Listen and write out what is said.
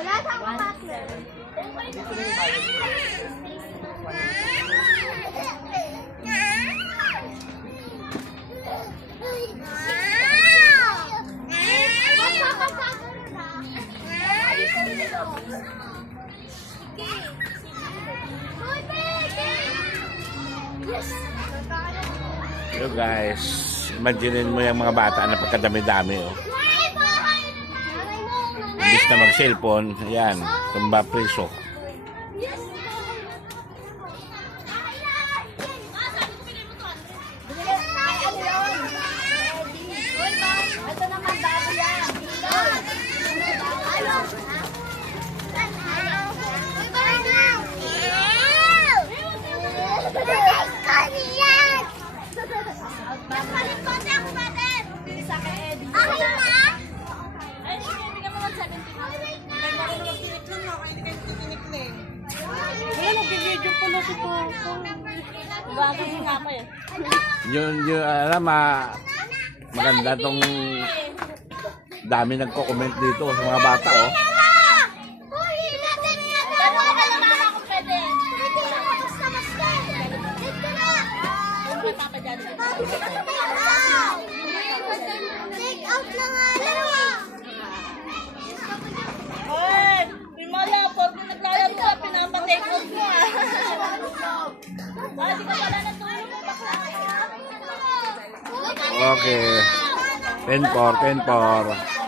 Wala kang partner. So guys, imaginein mo yung mga bata na pagkadami-dami oh. Na mag-cellphone, ayan, tumba priso. Wala, nag-video pala si Papa. Bago din nga pa eh. Yun, yun, alam, ma, maganda tong dami nagko-comment dito sa mga bata oh. Papa dyan. Okay. 10 por, 10 por.